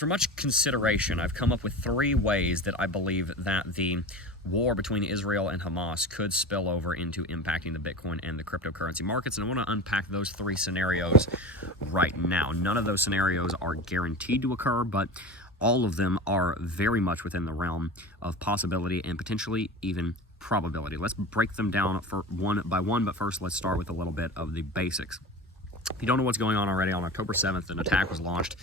For much consideration, I've come up with 3 ways that I believe that the war between Israel and Hamas could spill over into impacting the Bitcoin and the cryptocurrency markets, and I want to unpack those 3 scenarios right now. None of those scenarios are guaranteed to occur, but all of them are very much within the realm of possibility and potentially even probability. Let's break them down for one by one, but first let's start with a little bit of the basics. If you don't know what's going on already, on October 7th, an attack was launched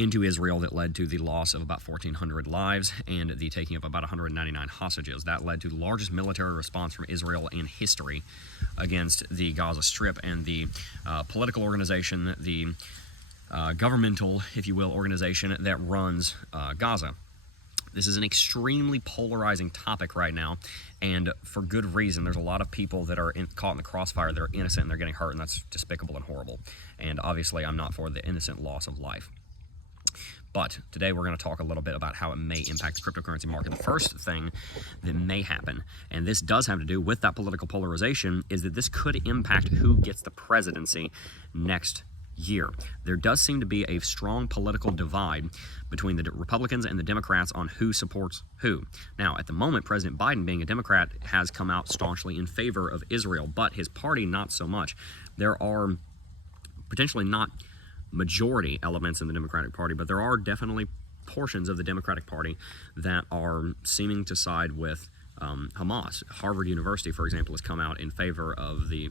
into Israel that led to the loss of about 1,400 lives and the taking of about 199 hostages. That led to the largest military response from Israel in history against the Gaza Strip, and the political organization, the governmental, if you will, organization that runs Gaza. This is an extremely polarizing topic right now, and for good reason. There's a lot of people that are caught in the crossfire that are innocent and they're getting hurt, and that's despicable and horrible. And obviously I'm not for the innocent loss of life. But today we're going to talk a little bit about how it may impact the cryptocurrency market. The first thing that may happen, and this does have to do with that political polarization, is that this could impact who gets the presidency next year. There does seem to be a strong political divide between the Republicans and the Democrats on who supports who. Now, at the moment, President Biden, being a Democrat, has come out staunchly in favor of Israel, but his party not so much. There are potentially not majority elements in the Democratic Party, but there are definitely portions of the Democratic Party that are seeming to side with Hamas. Harvard University, for example, has come out in favor of the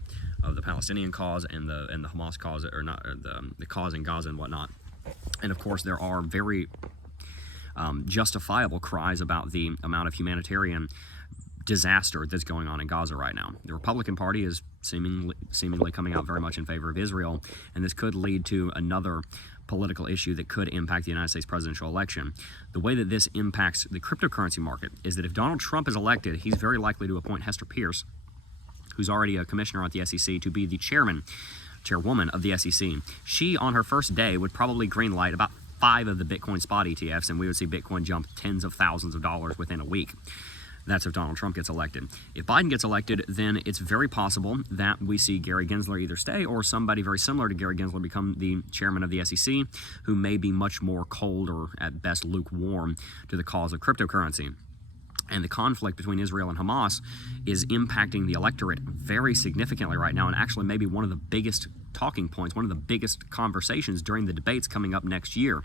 Palestinian cause and the Hamas cause, or not, or the cause in Gaza and whatnot. And of course, there are very justifiable cries about the amount of humanitarian disaster that's going on in Gaza right now. The Republican Party is seemingly coming out very much in favor of Israel, and this could lead to another political issue that could impact the United States presidential election. The way that this impacts the cryptocurrency market is that if Donald Trump is elected, he's very likely to appoint Hester Pierce, who's already a commissioner at the SEC, to be the chairwoman of the SEC. She, on her first day, would probably greenlight about 5 of the Bitcoin spot ETFs, and we would see Bitcoin jump tens of thousands of dollars within a week. That's if Donald Trump gets elected. If Biden gets elected, then it's very possible that we see Gary Gensler either stay or somebody very similar to Gary Gensler become the chairman of the SEC, who may be much more cold or at best lukewarm to the cause of cryptocurrency. And the conflict between Israel and Hamas is impacting the electorate very significantly right now, and actually maybe one of the biggest talking points, one of the biggest conversations during the debates coming up next year.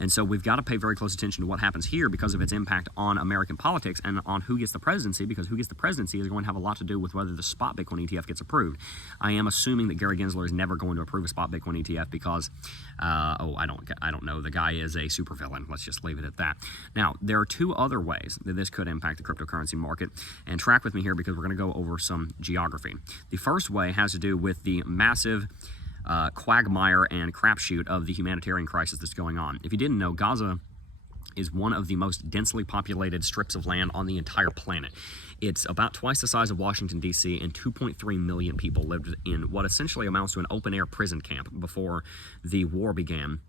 And so we've got to pay very close attention to what happens here because of its impact on American politics and on who gets the presidency, because who gets the presidency is going to have a lot to do with whether the spot Bitcoin ETF gets approved. I am assuming that Gary Gensler is never going to approve a spot Bitcoin ETF because, I don't know, the guy is a supervillain. Let's just leave it at that. Now, there are 2 other ways that this could impact the cryptocurrency market, and track with me here because we're going to go over some geography. The first way has to do with the massive quagmire and crapshoot of the humanitarian crisis that's going on. If you didn't know, Gaza is one of the most densely populated strips of land on the entire planet. It's about twice the size of Washington, D.C., and 2.3 million people lived in what essentially amounts to an open-air prison camp before the war began.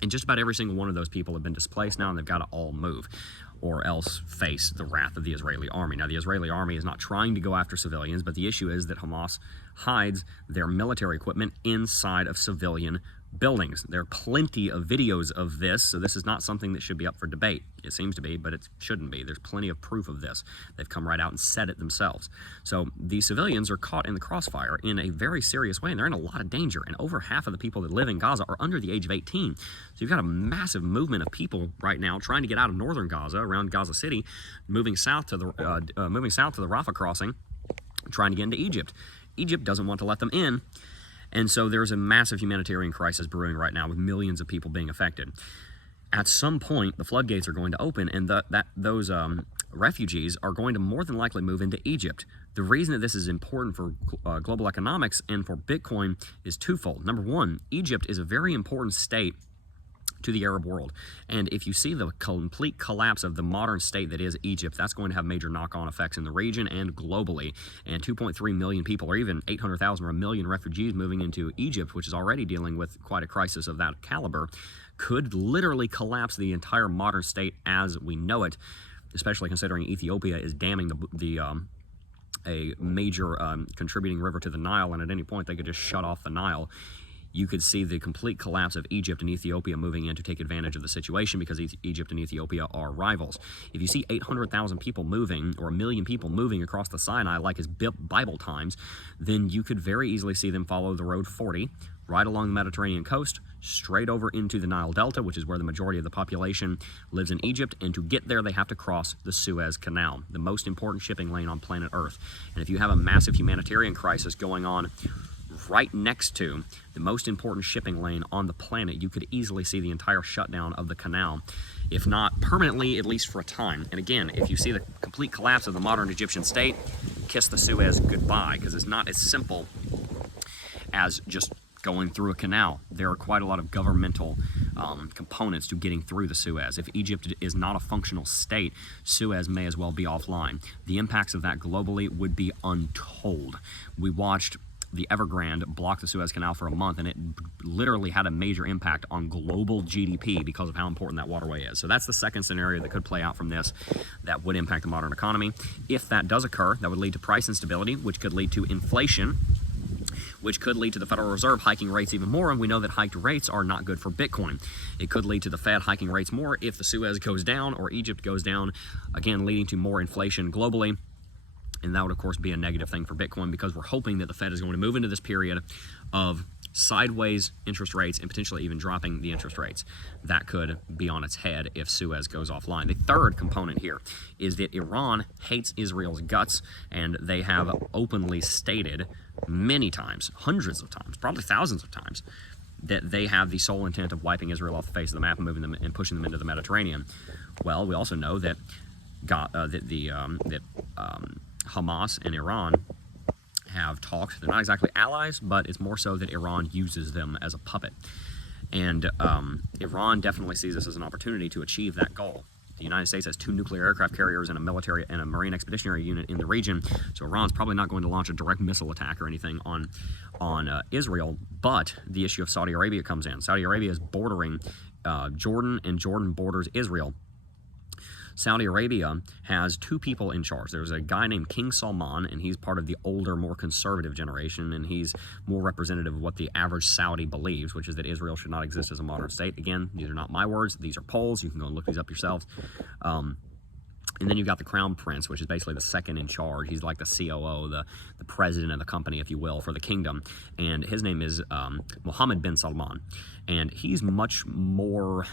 And just about every single one of those people have been displaced now, and they've got to all move or else face the wrath of the Israeli army. Now, the Israeli army is not trying to go after civilians, but the issue is that Hamas hides their military equipment inside of civilian buildings. There are plenty of videos of this, so this is not something that should be up for debate. It seems to be, but it shouldn't be. There's plenty of proof of this. They've come right out and said it themselves. So these civilians are caught in the crossfire in a very serious way, and they're in a lot of danger, and over half of the people that live in Gaza are under the age of 18. So you've got a massive movement of people right now trying to get out of northern Gaza, around Gaza City, moving south to the Rafah crossing, trying to get into Egypt. Egypt doesn't want to let them in. And so there's a massive humanitarian crisis brewing right now with millions of people being affected. At some point, the floodgates are going to open, and those refugees are going to more than likely move into Egypt. The reason that this is important for global economics and for Bitcoin is twofold. Number one, Egypt is a very important state to the Arab world. And if you see the complete collapse of the modern state that is Egypt, that's going to have major knock-on effects in the region and globally. And 2.3 million people, or even 800,000 or a million refugees moving into Egypt, which is already dealing with quite a crisis of that caliber, could literally collapse the entire modern state as we know it, especially considering Ethiopia is damming a major contributing river to the Nile, and at any point they could just shut off the Nile. you could see the complete collapse of Egypt and Ethiopia moving in to take advantage of the situation, because Egypt and Ethiopia are rivals. If you see 800,000 people moving, or 1 million people moving across the Sinai like is Bible times, then you could very easily see them follow the Road 40 right along the Mediterranean coast, straight over into the Nile Delta, which is where the majority of the population lives in Egypt, and to get there they have to cross the Suez Canal, the most important shipping lane on planet Earth. And if you have a massive humanitarian crisis going on right next to the most important shipping lane on the planet, you could easily see the entire shutdown of the canal, if not permanently, at least for a time. And again, if you see the complete collapse of the modern Egyptian state, kiss the Suez goodbye, because it's not as simple as just going through a canal. There are quite a lot of governmental components to getting through the Suez. If Egypt is not a functional state, Suez may as well be offline. The impacts of that globally would be untold. We watched the Evergrande blocked the Suez Canal for a month, and it literally had a major impact on global GDP because of how important that waterway is. So that's the second scenario that could play out from this that would impact the modern economy. If that does occur, that would lead to price instability, which could lead to inflation, which could lead to the Federal Reserve hiking rates even more, and we know that hiked rates are not good for Bitcoin. It could lead to the Fed hiking rates more if the Suez goes down or Egypt goes down, again leading to more inflation globally. And that would, of course, be a negative thing for Bitcoin, because we're hoping that the Fed is going to move into this period of sideways interest rates and potentially even dropping the interest rates. That could be on its head if Suez goes offline. The third component here is that Iran hates Israel's guts, and they have openly stated many times, hundreds of times, probably thousands of times, that they have the sole intent of wiping Israel off the face of the map and moving them and pushing them into the Mediterranean. Well, we also know that Hamas and Iran have talked. They're not exactly allies, but it's more so that Iran uses them as a puppet. And Iran definitely sees this as an opportunity to achieve that goal. The United States has 2 nuclear aircraft carriers and a military and a marine expeditionary unit in the region, so Iran's probably not going to launch a direct missile attack or anything on Israel. But the issue of Saudi Arabia comes in. Saudi Arabia is bordering Jordan, and Jordan borders Israel. Saudi Arabia has 2 people in charge. There's a guy named King Salman, and he's part of the older, more conservative generation, and he's more representative of what the average Saudi believes, which is that Israel should not exist as a modern state. Again, these are not my words. These are polls. You can go and look these up yourselves. And then you've got the Crown Prince, which is basically the second in charge. He's like the COO, the president of the company, if you will, for the kingdom. And his name is Mohammed bin Salman. And he's much more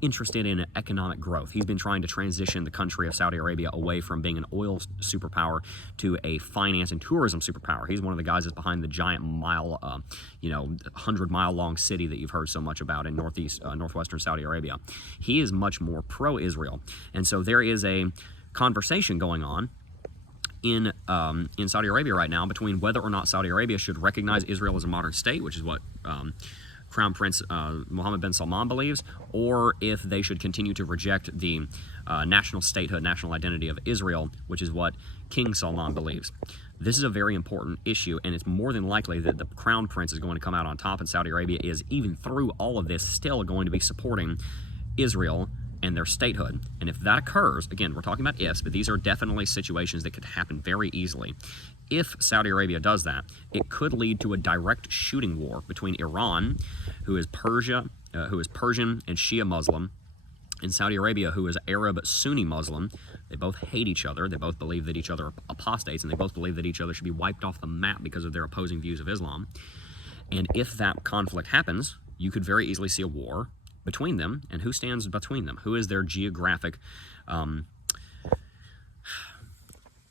interested in economic growth. He's been trying to transition the country of Saudi Arabia away from being an oil superpower to a finance and tourism superpower. He's one of the guys that's behind the giant 100-mile long city that you've heard so much about in northwestern Saudi Arabia. He is much more pro-Israel. And so there is a conversation going on in Saudi Arabia right now between whether or not Saudi Arabia should recognize Israel as a modern state, which is what Crown Prince Mohammed bin Salman believes, or if they should continue to reject the national statehood, national identity of Israel, which is what King Salman believes. This is a very important issue, and it's more than likely that the Crown Prince is going to come out on top, and Saudi Arabia is, even through all of this, still going to be supporting Israel and their statehood. And if that occurs, again, we're talking about ifs, but these are definitely situations that could happen very easily. If Saudi Arabia does that, it could lead to a direct shooting war between Iran, who is Persian and Shia Muslim, and Saudi Arabia, who is Arab Sunni Muslim. They both hate each other. They both believe that each other are apostates, and they both believe that each other should be wiped off the map because of their opposing views of Islam. And if that conflict happens, you could very easily see a war between them. And who stands between them? Who is their geographic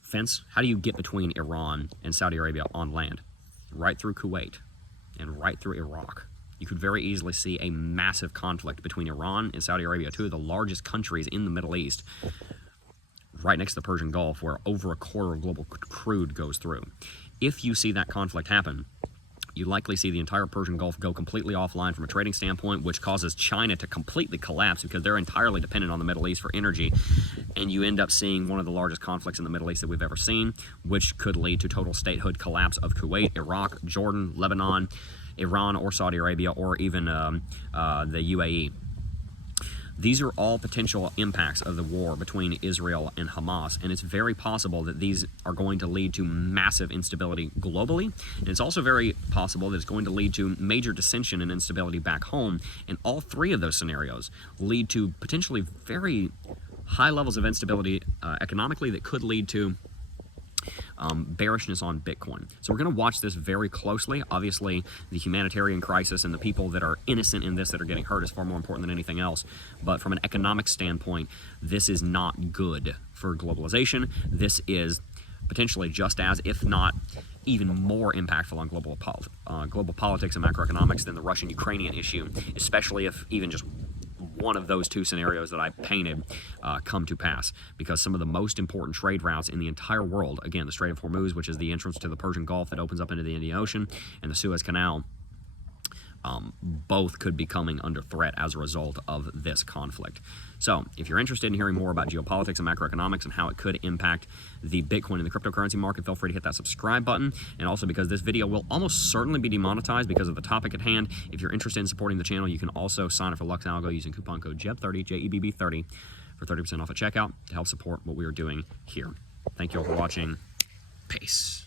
fence? How do you get between Iran and Saudi Arabia on land? Right through Kuwait and right through Iraq. You could very easily see a massive conflict between Iran and Saudi Arabia, 2 of the largest countries in the Middle East, right next to the Persian Gulf, where over a quarter of global crude goes through. If you see that conflict happen, you likely see the entire Persian Gulf go completely offline from a trading standpoint, which causes China to completely collapse because they're entirely dependent on the Middle East for energy. And you end up seeing one of the largest conflicts in the Middle East that we've ever seen, which could lead to total statehood collapse of Kuwait, Iraq, Jordan, Lebanon, Iran, or Saudi Arabia, or even the UAE. These are all potential impacts of the war between Israel and Hamas, and it's very possible that these are going to lead to massive instability globally, and it's also very possible that it's going to lead to major dissension and instability back home, and all three of those scenarios lead to potentially very high levels of instability economically that could lead to bearishness on Bitcoin. So we're going to watch this very closely. Obviously, the humanitarian crisis and the people that are innocent in this that are getting hurt is far more important than anything else. But from an economic standpoint, this is not good for globalization. This is potentially just as, if not even more impactful on global politics and macroeconomics than the Russian-Ukrainian issue, especially if even just one of those two scenarios that I painted come to pass, because some of the most important trade routes in the entire world, again, the Strait of Hormuz, which is the entrance to the Persian Gulf that opens up into the Indian Ocean, and the Suez Canal, both could be coming under threat as a result of this conflict. So if you're interested in hearing more about geopolitics and macroeconomics and how it could impact the Bitcoin and the cryptocurrency market, feel free to hit that subscribe button. And also, because this video will almost certainly be demonetized because of the topic at hand, if you're interested in supporting the channel, you can also sign up for Lux Algo using coupon code JEB30, JEBB30, for 30% off at checkout to help support what we are doing here. Thank you all for watching. Peace.